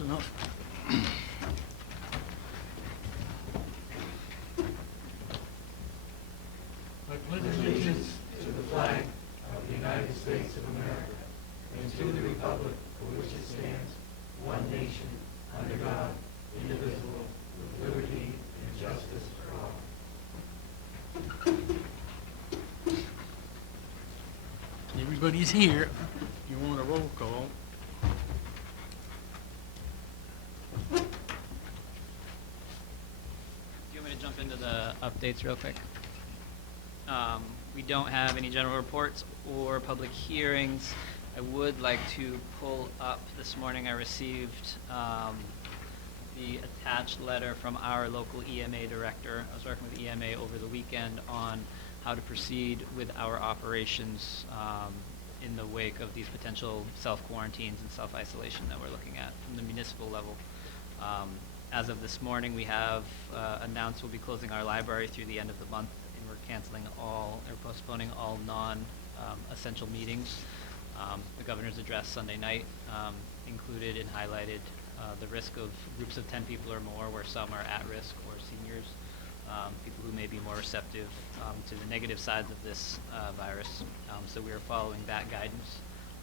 close enough. I pledge allegiance to the flag of the United States of America and to the republic for which it stands, one nation, under God, indivisible, with liberty and justice for all. Everybody's here. You want a roll call? Do you want me to jump into the updates real quick? We don't have any general reports or public hearings. I would like to pull up, this morning I received the attached letter from our local EMA director. I was working with EMA over the weekend on how to proceed with our operations in the wake of these potential self-quarantines and self-isolation that we're looking at from the municipal level. As of this morning, we have announced we'll be closing our library through the end of the month, and we're canceling all, or postponing all non-essential meetings. The governor's address Sunday night included and highlighted the risk of groups of 10 people or more, where some are at risk, or seniors, people who may be more receptive to the negative sides of this virus. So we are following that guidance.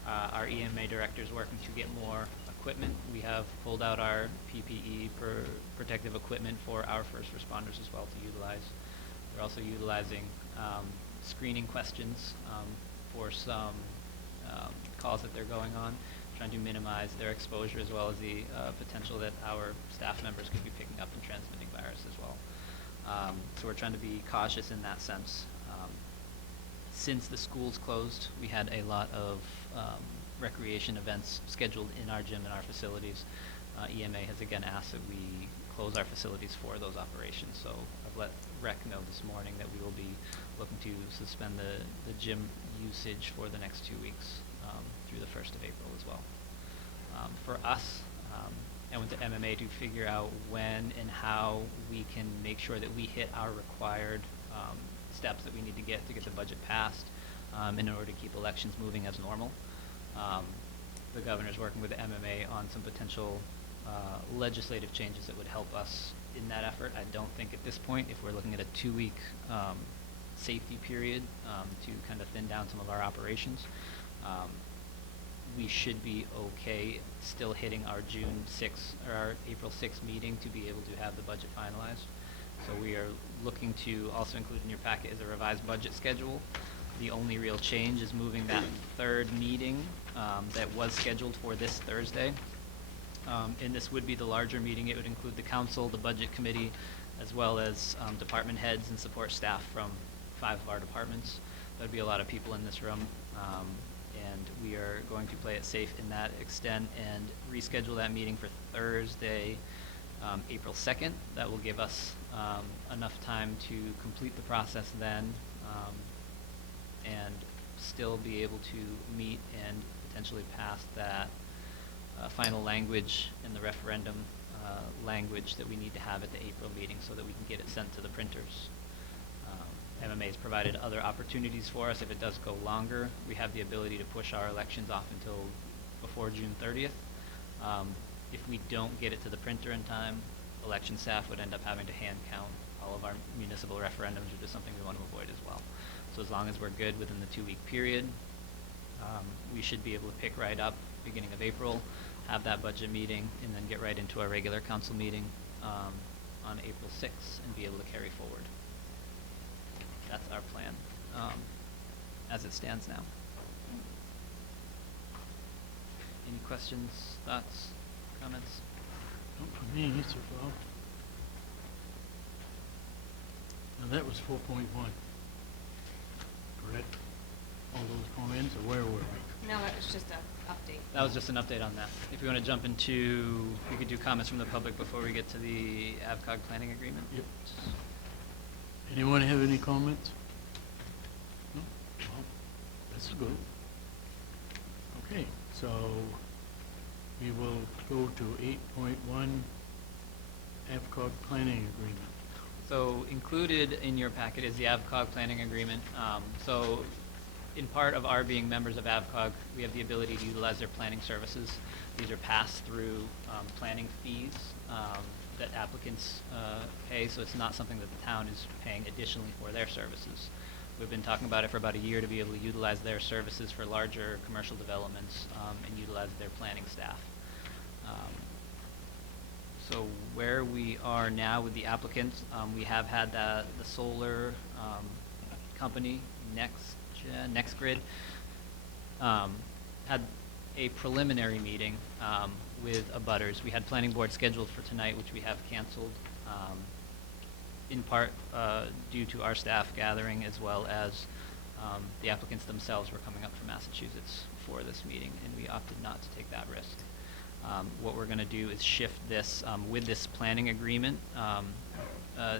Our EMA director is working to get more equipment. We have pulled out our PPE, protective equipment, for our first responders as well to utilize. We're also utilizing screening questions for some calls that they're going on, trying to minimize their exposure, as well as the potential that our staff members could be picking up and transmitting virus as well. So we're trying to be cautious in that sense. Since the schools closed, we had a lot of recreation events scheduled in our gym and our facilities. EMA has again asked that we close our facilities for those operations. So I've let Rec know this morning that we will be looking to suspend the gym usage for the next 2 weeks through the 1st of April as well. For us, I went to MMA to figure out when and how we can make sure that we hit our required steps that we need to get the budget passed in order to keep elections moving as normal. The governor's working with the MMA on some potential legislative changes that would help us in that effort. I don't think at this point, if we're looking at a 2-week safety period to kind of thin down some of our operations, we should be okay still hitting our June 6th or our April 6th meeting to be able to have the budget finalized. So we are looking to also include in your packet is a revised budget schedule. The only real change is moving that third meeting that was scheduled for this Thursday. And this would be the larger meeting. It would include the council, the budget committee, as well as department heads and support staff from 5 of our departments. There'd be a lot of people in this room. And we are going to play it safe in that extent and reschedule that meeting for Thursday, April 2nd. That will give us enough time to complete the process then and still be able to meet and potentially pass that final language in the referendum language that we need to have at the April meeting so that we can get it sent to the printers. MMA has provided other opportunities for us. If it does go longer, we have the ability to push our elections off until before June 30th. If we don't get it to the printer in time, election staff would end up having to hand count all of our municipal referendums, which is something we want to avoid as well. So as long as we're good within the 2-week period, we should be able to pick right up beginning of April, have that budget meeting, and then get right into our regular council meeting on April 6th and be able to carry forward. That's our plan as it stands now. Any questions, thoughts, comments? Not for me, so far. Now that was 4.1. Correct? All those comments, or where were we? No, that was just an update. That was just an update on that. If you want to jump into, we could do comments from the public before we get to the AVCOG planning agreement. Yep. Anyone have any comments? No? Well, that's good. Okay, so we will go to 8.1 AVCOG planning agreement. So included in your packet is the AVCOG planning agreement. So in part of our being members of AvCog, we have the ability to utilize their planning services. These are pass-through planning fees that applicants pay, so it's not something that the town is paying additionally for their services. We've been talking about it for about a year to be able to utilize their services for larger commercial developments and utilize their planning staff. So where we are now with the applicants, we have had the solar company, NextGrid, had a preliminary meeting with abutters. We had planning board scheduled for tonight, which we have canceled, in part due to our staff gathering, as well as the applicants themselves were coming up from Massachusetts for this meeting, and we opted not to take that risk. What we're going to do is shift this with this planning agreement.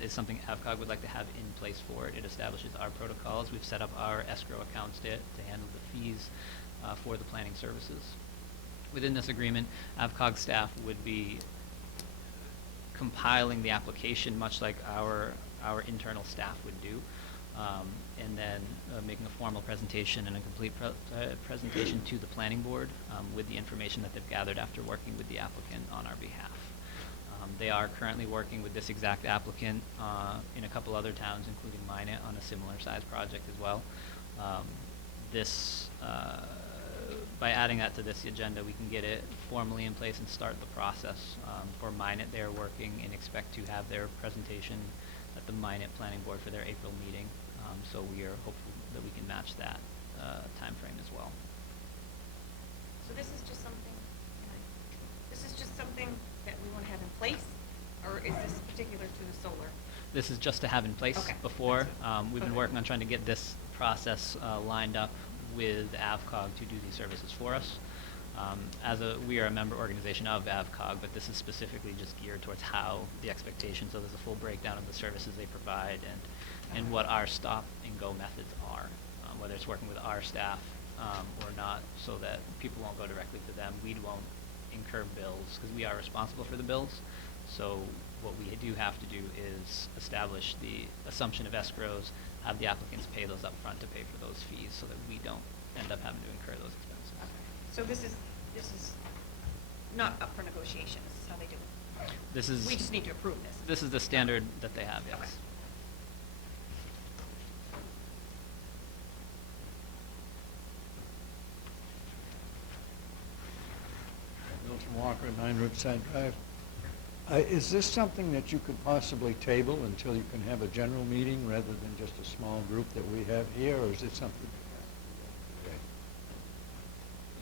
Is something AvCog would like to have in place for it. It establishes our protocols. We've set up our escrow accounts to handle the fees for the planning services. Within this agreement, AvCog staff would be compiling the application much like our internal staff would do, and then making a formal presentation and a complete presentation to the planning board with the information that they've gathered after working with the applicant on our behalf. They are currently working with this exact applicant in a couple other towns, including Minot, on a similar size project as well. By adding that to this agenda, we can get it formally in place and start the process. For Minot, they're working and expect to have their presentation at the Minot Planning Board for their April meeting. So we are hopeful that we can match that time frame as well. So this is just something, that we want to have in place, or is this particular to the solar? This is just to have in place Okay. before. We've been Okay. working on trying to get this process lined up with AvCog to do these services for us. We are a member organization of AvCog, but this is specifically just geared towards how the expectations, so there's a full breakdown of the services they provide and what our stop and go methods are, whether it's working with our staff or not, so that people won't go directly to them. We won't incur bills because we are responsible for the bills. So what we do have to do is establish the assumption of escrows, have the applicants pay those up front to pay for those fees so that we don't end up having to incur those expenses. Okay. So this is not up for negotiation, this is how they do it? This is, We just need to approve this? this is the standard that they have, yes. Okay. Milton Walker, 9 Riverside Drive. Is this something that you could possibly table until you can have a general meeting rather than just a small group that we have here, or is it something that has to be done today?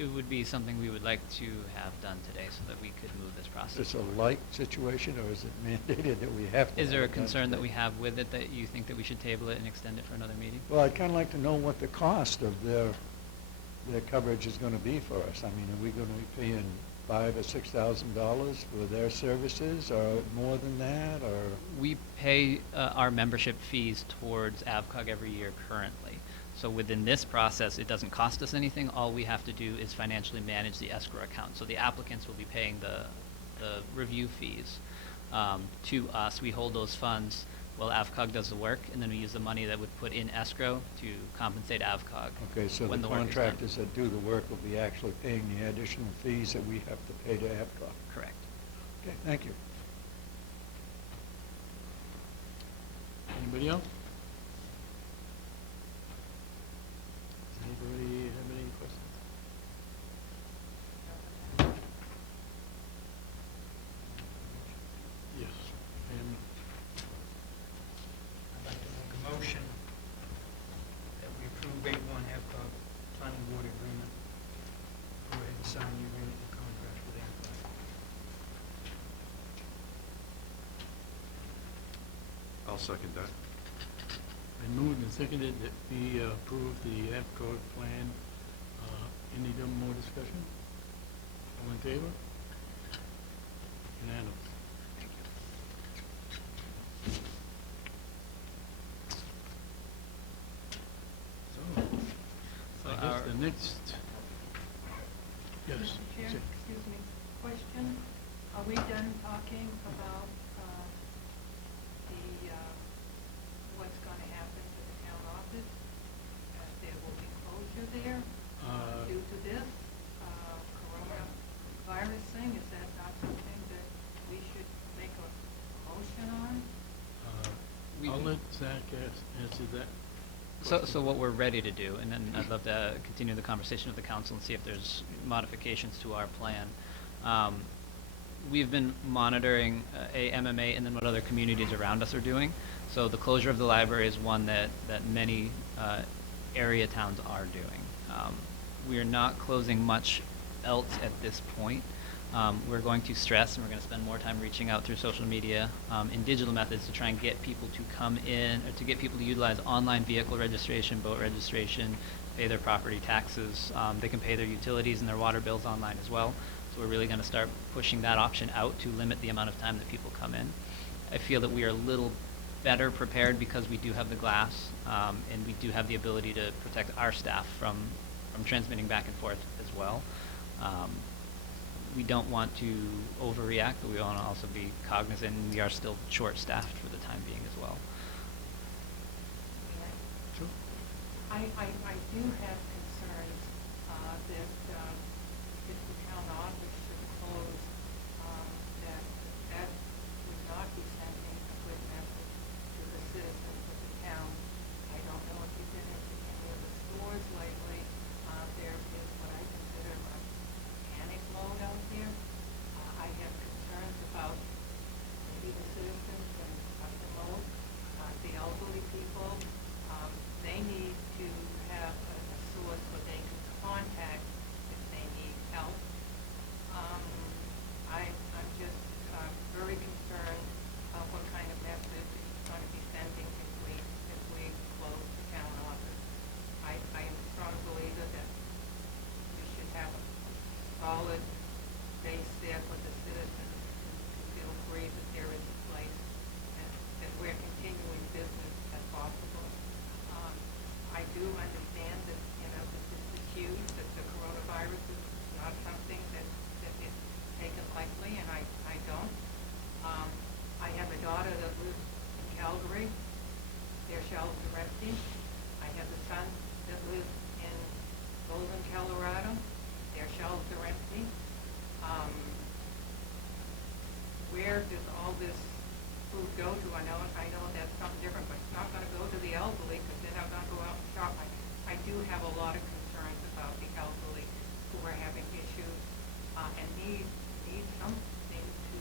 It would be something we would like to have done today so that we could move this Is process. this a light situation, or is it mandated that we have to? Is there a have it done concern that we today? have with it that you think that we should table it and extend it for another meeting? Well, I'd kind of like to know what the cost of their coverage is going to be for us. I mean, are we going to be paying $5,000 or $6,000 for their services, or more than that, or? We pay our membership fees towards AvCog every year currently. So within this process, it doesn't cost us anything. All we have to do is financially manage the escrow account. So the applicants will be paying the review fees to us. We hold those funds while AvCog does the work, and then we use the money that would put in escrow to compensate AvCog Okay, so when the the work is done. contractors that do the work will be actually paying the additional fees that we have to pay to AvCog. Correct. Okay, thank you. Anybody else? Does anybody have any questions? Yes. And I'd like to make a motion that we approve 8-1 AvCog planning board agreement. Go ahead and sign the agreement and contract with AvCog. I'll second that. I moved and seconded that we approve the AvCog plan. Any more discussion? All in favor? Unanimous. So, So I guess our- the next, yes. Mr. Chair, Say- excuse me, question, are we done talking about what's going to happen to the town office? There will be closed let Zach answer that. So what we're ready to do, and then I'd love to continue the conversation with the council and see if there's modifications to our plan. We've been monitoring MMA and then what other communities around us are doing. So the closure of the library is one that many area towns are doing. We are not closing much else at this point. We're going to stress, and we're going to spend more time reaching out through social media and digital methods to try and get people to come in, or to get people to utilize online vehicle registration, boat registration, pay their property taxes. They can pay their utilities and their water bills online as well. So we're really going to start pushing that option out to limit the amount of time that people come in. I feel that we are a little better prepared because we do have the glass, and we do have the ability to protect our staff from transmitting back and forth as well. We don't want to overreact, but we want to also be cognizant, and we are still short-staffed for the time being as well. Sure. I do have concerns that if the town office should close, that would not be sending a good message to the citizens of the town. I don't know if you've been into any of the stores lately. There is what I consider a panic mode out there. I have concerns about maybe the citizens and the most, the elderly people. They need to have a source where they can contact if they need help. I'm just very concerned about what kind of message it's going to be sending if we close the town office. I am a strong believer that we should have a solid base there for the citizens to feel free that there is a place and that we're continuing business as possible. I do understand that, that this is huge, that the coronavirus is not something that is taken lightly, and I don't. I have a daughter that lives in Calgary. Their shelves are empty. I have a son that lives in Golden, Colorado. Their shelves are empty. Where does all this food go to? I know that's something different, but it's not going to go to the elderly because they're not going to go out and shop. I do have a lot of concerns about the elderly who are having issues and need something to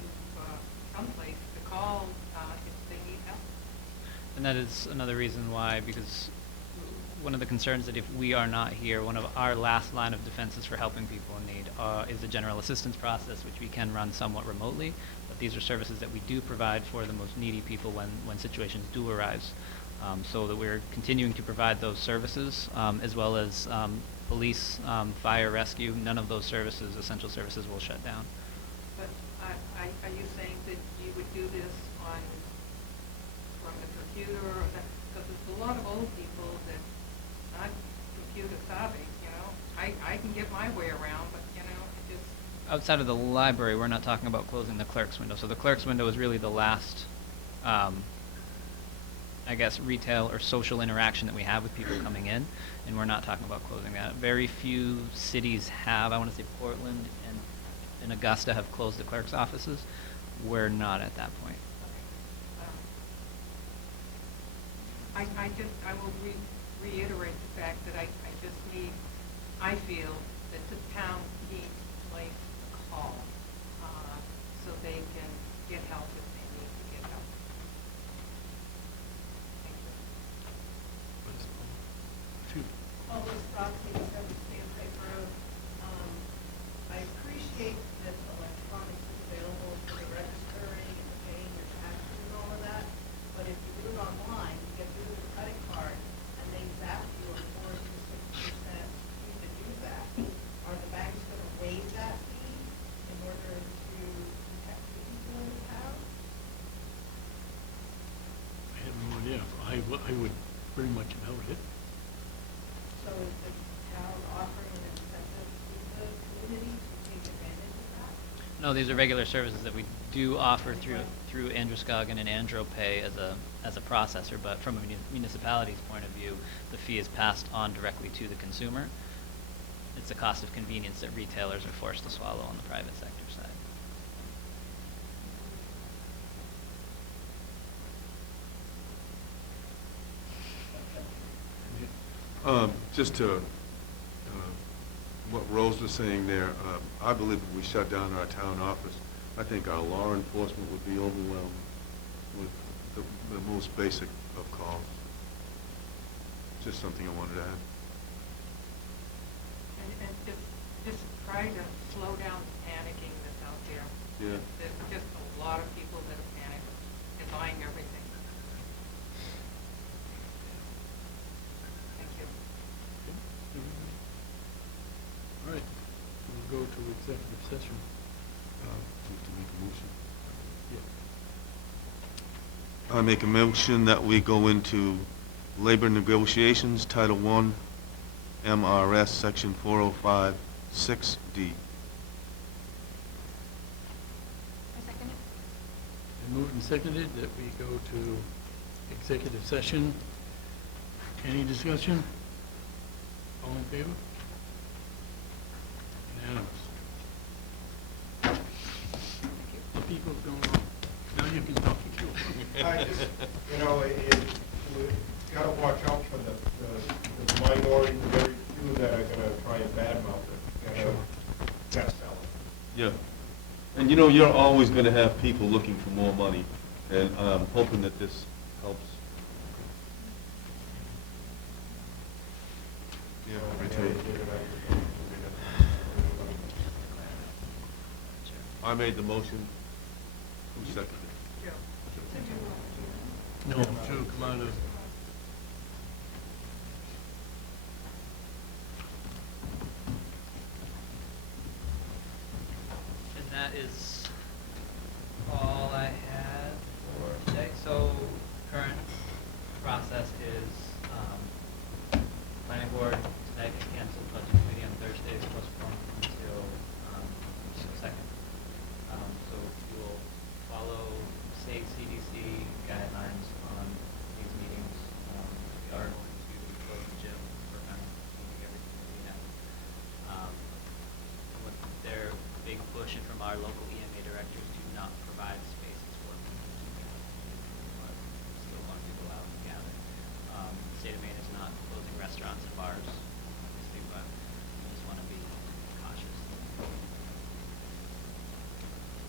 someplace to call if they need help. And that is another reason why, because one of the concerns that if we are not here, one of our last line of defenses for helping people in need is the general assistance process, which we can run somewhat remotely. But these are services that we do provide for the most needy people when situations do arise. So that we're continuing to provide those services, as well as police, fire, rescue. None of those services, essential services, will shut down. But are you saying that you would do this from the computer, or that, because there's a lot of old people that aren't computer savvy, I can get my way around, but, it just... Outside of the library, we're not talking about closing the clerk's window. So the clerk's window is really the last, retail or social interaction that we have with people coming in, and we're not talking about closing that. Very few cities have. I want to say Portland and Augusta have closed the clerk's offices. We're not at that point. I will reiterate the fact that I feel that the town needs to place a call so they can get help if they need to get help. Thank you. Shoot. Always Roxy, 7 Sandpike Road. I appreciate that electronics is available for the registering and the paying your taxes and all of that, but if you do it online, you get through the credit card, and they zap you a 4 to 6% fee to do that. Are the banks going to waive that fee in order to protect the people in the town? I have no idea. I would pretty much doubt it. So is the town offering an incentive to the community to take advantage of that? No, these are regular services that we do offer through Androscoggin and AndroPay as a processor, but from a municipality's point of view, the fee is passed on directly to the consumer. It's a cost of convenience that retailers are forced to swallow on the private sector side. Just to, what Rose was saying there, I believe if we shut down our town office, I think our law enforcement would be overwhelmed with the most basic of calls. Just something I wanted to add. And just try to slow down panicking that's out there. Yeah. There's just a lot of people that are panicked and buying everything. Thank you. All right, we'll go to executive session. Need to make a motion. Yeah. I make a motion that we go into labor negotiations, Title I, MRS, Section 405, 6D. I second it. And moved and seconded that we go to executive session. Any discussion? All in favor? Unanimous. What people's going on? Now you can talk. I just, we gotta watch out for the minority, the very few that are gonna try and badmouth it, Sure. That's selling. Yeah. And you're always going to have people looking for more money, and I'm hoping that this helps. Yeah, I tell you. I made the motion. Who seconded it? No, to come out of, And that is all I had for today. So current process is, planning board tonight canceled budget committee on Thursday, is postponed until, second. So we will follow state CDC guidelines on these meetings. We are going to close the gym for kind of keeping everything we have. What their big push and from our local EMA directors to not provide spaces for people to gather. But still want people out and gather. The state of Maine is not closing restaurants and bars, obviously, but we just want to be cautious.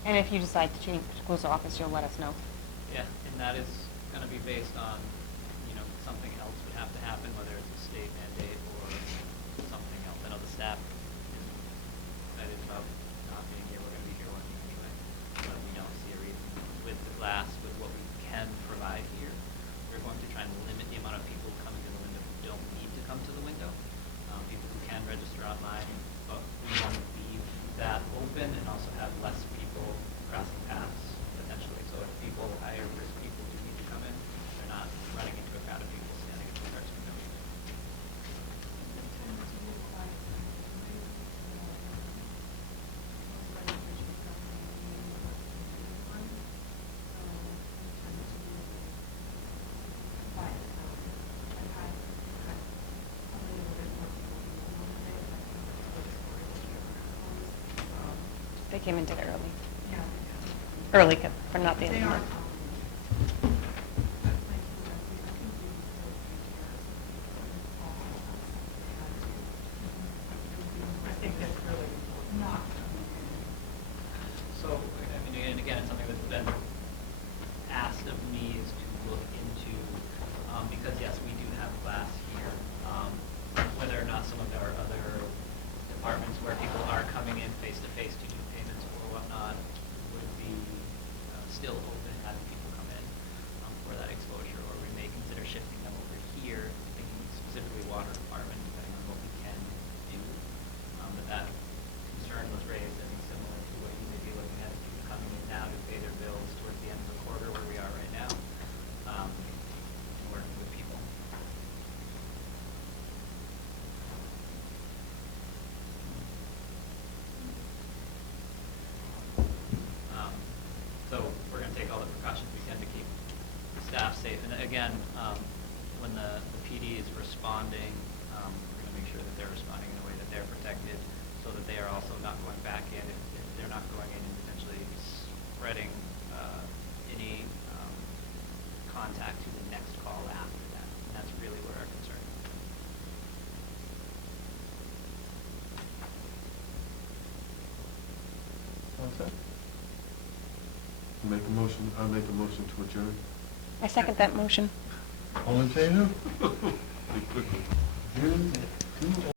And if you decide to change, to close the office, you'll let us know. Yeah, and that is going to be based on, something else would have to happen, whether it's a state mandate or something else. I know the staff is excited about not being here. We're going to be here working anyway, but we don't see a reason with the glass, with what we can provide here. We're going to try and limit the amount of people coming to the window who don't need to come to the window. People who can register online, but we want to leave that open and also have less people crossing paths potentially. So if people, higher risk people do need to come in, they're not running into a crowd of people standing at the cars window. They came and did it early. Early, but not the end of the month. I think that's really important. So, and again, it's something that's been asked of me is to look into, because yes, we do have glass here. Whether or not some of our other departments where people are coming in face to face to do payments or whatnot would be still open and having people come in for that exposure, or we may consider shifting them over here, thinking specifically water department, depending on what we can do. But that concern was raised, I think, similar to what you may be looking at, people coming in now to pay their bills towards the end of the quarter where we are right now, and working with people. So we're going to take all the precautions we can to keep staff safe. And again, when the PD is responding, we're going to make sure that they're responding in a way that they're protected, so that they are also not going back in if they're not going in and potentially spreading any contact to the next call after that. And that's really what our concern is. set? Make a motion, I'll make a motion to adjourn. I second that motion. All in favor? Pretty quickly. Adjourn at 2:00.